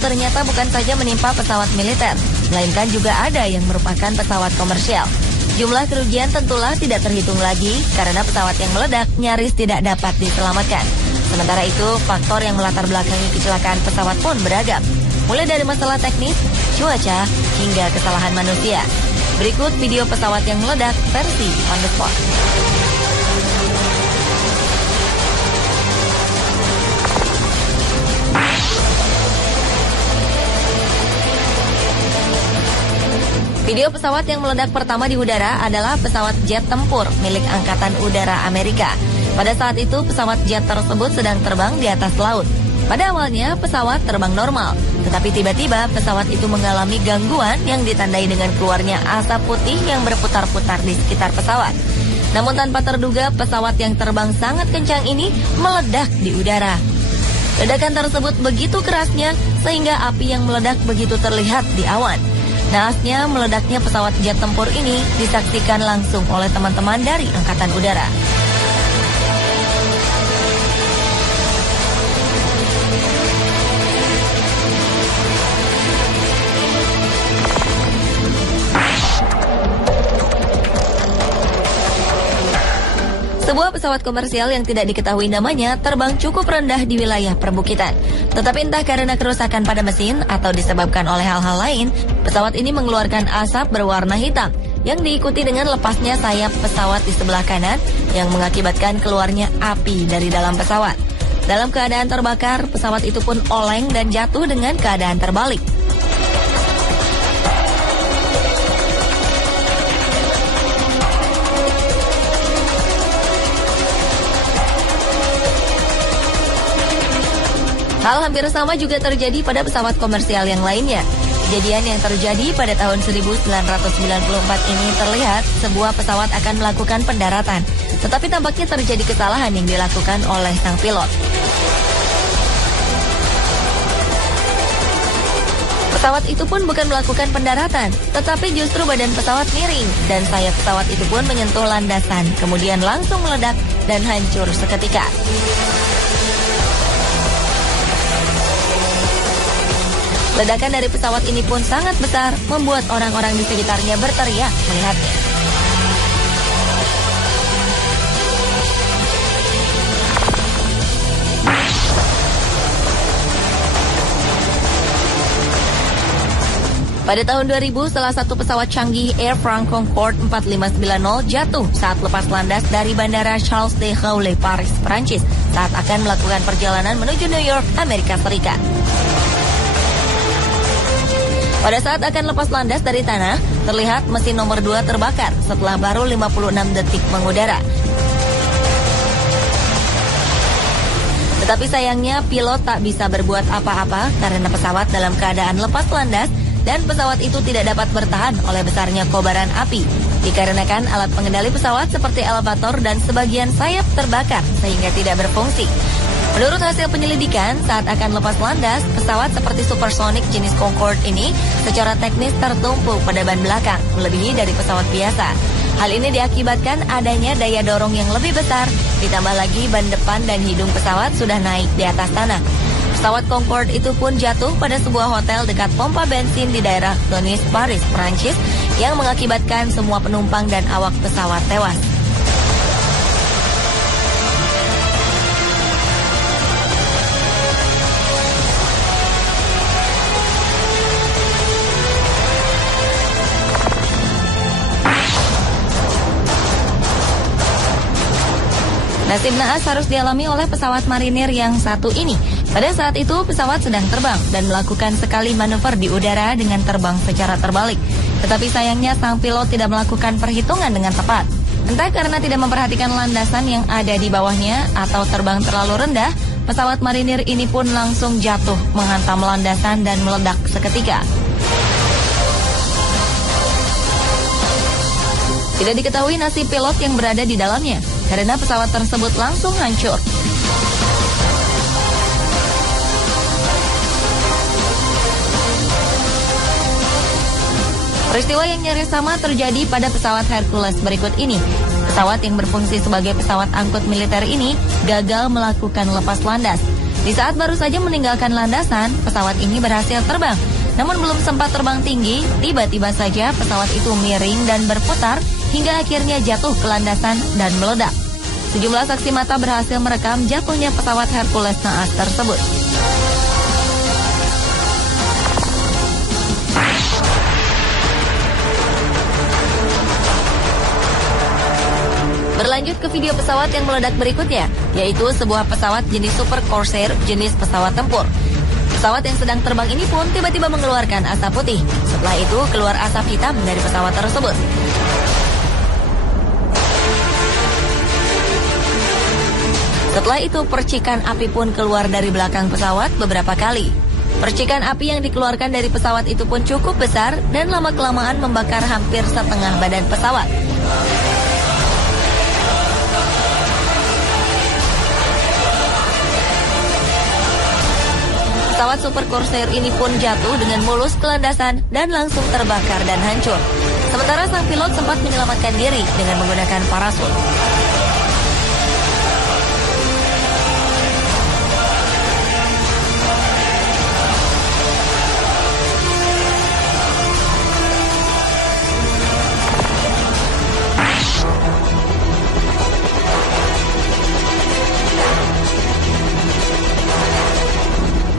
ternyata bukan saja menimpa pesawat militer, melainkan juga ada yang merupakan pesawat komersial. Jumlah kerugian tentulah tidak terhitung lagi karena pesawat yang meledak nyaris tidak dapat diselamatkan. Sementara itu, faktor yang melatar belakangi kecelakaan pesawat pun beragam. Mulai dari masalah teknis, cuaca, hingga kesalahan manusia. Berikut video pesawat yang meledak versi on the spot. Video pesawat yang meledak pertama di udara adalah pesawat jet tempur milik Angkatan Udara Amerika. Pada saat itu, pesawat jet tersebut sedang terbang di atas laut. Pada awalnya, pesawat terbang normal. Tetapi tiba-tiba, pesawat itu mengalami gangguan yang ditandai dengan keluarnya asap putih yang berputar-putar di sekitar pesawat. Namun tanpa terduga, pesawat yang terbang sangat kencang ini meledak di udara. Ledakan tersebut begitu kerasnya, sehingga api yang meledak begitu terlihat di awan. Naasnya, meledaknya pesawat jet tempur ini disaksikan langsung oleh teman-teman dari Angkatan Udara. Sebuah pesawat komersial yang tidak diketahui namanya terbang cukup rendah di wilayah perbukitan. Tetapi entah karena kerusakan pada mesin atau disebabkan oleh hal-hal lain, pesawat ini mengeluarkan asap berwarna hitam yang diikuti dengan lepasnya sayap pesawat di sebelah kanan yang mengakibatkan keluarnya api dari dalam pesawat. Dalam keadaan terbakar, pesawat itu pun oleng dan jatuh dengan keadaan terbalik. Hal hampir sama juga terjadi pada pesawat komersial yang lainnya. Kejadian yang terjadi pada tahun 1994 ini terlihat sebuah pesawat akan melakukan pendaratan, tetapi tampaknya terjadi kesalahan yang dilakukan oleh sang pilot. Pesawat itu pun bukan melakukan pendaratan, tetapi justru badan pesawat miring dan sayap pesawat itu pun menyentuh landasan, kemudian langsung meledak dan hancur seketika. Ledakan dari pesawat ini pun sangat besar, membuat orang-orang di sekitarnya berteriak melihatnya. Pada tahun 2000, salah satu pesawat canggih Air France Concorde 4590 jatuh saat lepas landas dari Bandara Charles de Gaulle, Paris, Prancis, saat akan melakukan perjalanan menuju New York, Amerika Serikat. Pada saat akan lepas landas dari tanah, terlihat mesin nomor 2 terbakar setelah baru 56 detik mengudara. Tetapi sayangnya pilot tak bisa berbuat apa-apa karena pesawat dalam keadaan lepas landas dan pesawat itu tidak dapat bertahan oleh besarnya kobaran api. Dikarenakan alat pengendali pesawat seperti elevator dan sebagian sayap terbakar sehingga tidak berfungsi. Menurut hasil penyelidikan, saat akan lepas landas, pesawat seperti supersonik jenis Concorde ini secara teknis tertumpu pada ban belakang, melebihi dari pesawat biasa. Hal ini diakibatkan adanya daya dorong yang lebih besar, ditambah lagi ban depan dan hidung pesawat sudah naik di atas tanah. Pesawat Concorde itu pun jatuh pada sebuah hotel dekat pompa bensin di daerah Tunis, Paris, Prancis, yang mengakibatkan semua penumpang dan awak pesawat tewas. Nasib naas harus dialami oleh pesawat marinir yang satu ini. Pada saat itu pesawat sedang terbang dan melakukan sekali manuver di udara dengan terbang secara terbalik. Tetapi sayangnya sang pilot tidak melakukan perhitungan dengan tepat. Entah karena tidak memperhatikan landasan yang ada di bawahnya atau terbang terlalu rendah, pesawat marinir ini pun langsung jatuh menghantam landasan dan meledak seketika. Tidak diketahui nasib pilot yang berada di dalamnya, karena pesawat tersebut langsung hancur. Peristiwa yang nyaris sama terjadi pada pesawat Hercules berikut ini. Pesawat yang berfungsi sebagai pesawat angkut militer ini gagal melakukan lepas landas. Di saat baru saja meninggalkan landasan, pesawat ini berhasil terbang. Namun belum sempat terbang tinggi, tiba-tiba saja pesawat itu miring dan berputar hingga akhirnya jatuh ke landasan dan meledak. Sejumlah saksi mata berhasil merekam jatuhnya pesawat Hercules naas tersebut. Berlanjut ke video pesawat yang meledak berikutnya, yaitu sebuah pesawat jenis Super Corsair jenis pesawat tempur. Pesawat yang sedang terbang ini pun tiba-tiba mengeluarkan asap putih. Setelah itu keluar asap hitam dari pesawat tersebut. Setelah itu percikan api pun keluar dari belakang pesawat beberapa kali. Percikan api yang dikeluarkan dari pesawat itu pun cukup besar dan lama-kelamaan membakar hampir setengah badan pesawat. Pesawat Super Corsair ini pun jatuh dengan mulus ke landasan dan langsung terbakar dan hancur. Sementara sang pilot sempat menyelamatkan diri dengan menggunakan parasut.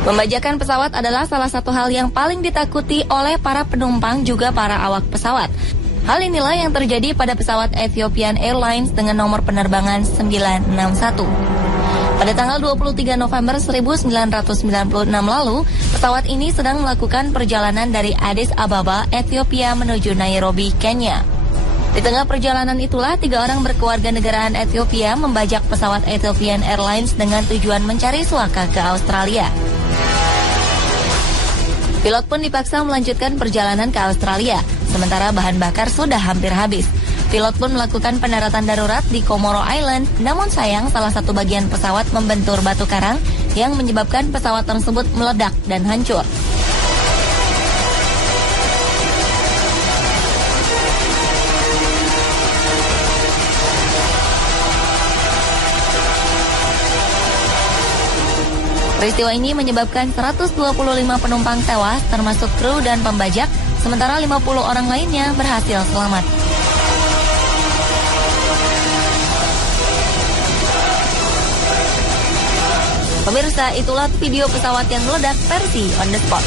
Membajakan pesawat adalah salah satu hal yang paling ditakuti oleh para penumpang juga para awak pesawat. Hal inilah yang terjadi pada pesawat Ethiopian Airlines dengan nomor penerbangan 961. Pada tanggal 23 November 1996 lalu, pesawat ini sedang melakukan perjalanan dari Addis Ababa, Ethiopia menuju Nairobi, Kenya. Di tengah perjalanan itulah 3 orang berkeluarga negaraan Ethiopia membajak pesawat Ethiopian Airlines dengan tujuan mencari suaka ke Australia. Pilot pun dipaksa melanjutkan perjalanan ke Australia, sementara bahan bakar sudah hampir habis. Pilot pun melakukan pendaratan darurat di Comoro Island, namun sayang salah satu bagian pesawat membentur batu karang yang menyebabkan pesawat tersebut meledak dan hancur. Peristiwa ini menyebabkan 125 penumpang tewas termasuk kru dan pembajak, sementara 50 orang lainnya berhasil selamat. Pemirsa, itulah video pesawat yang meledak versi on the spot.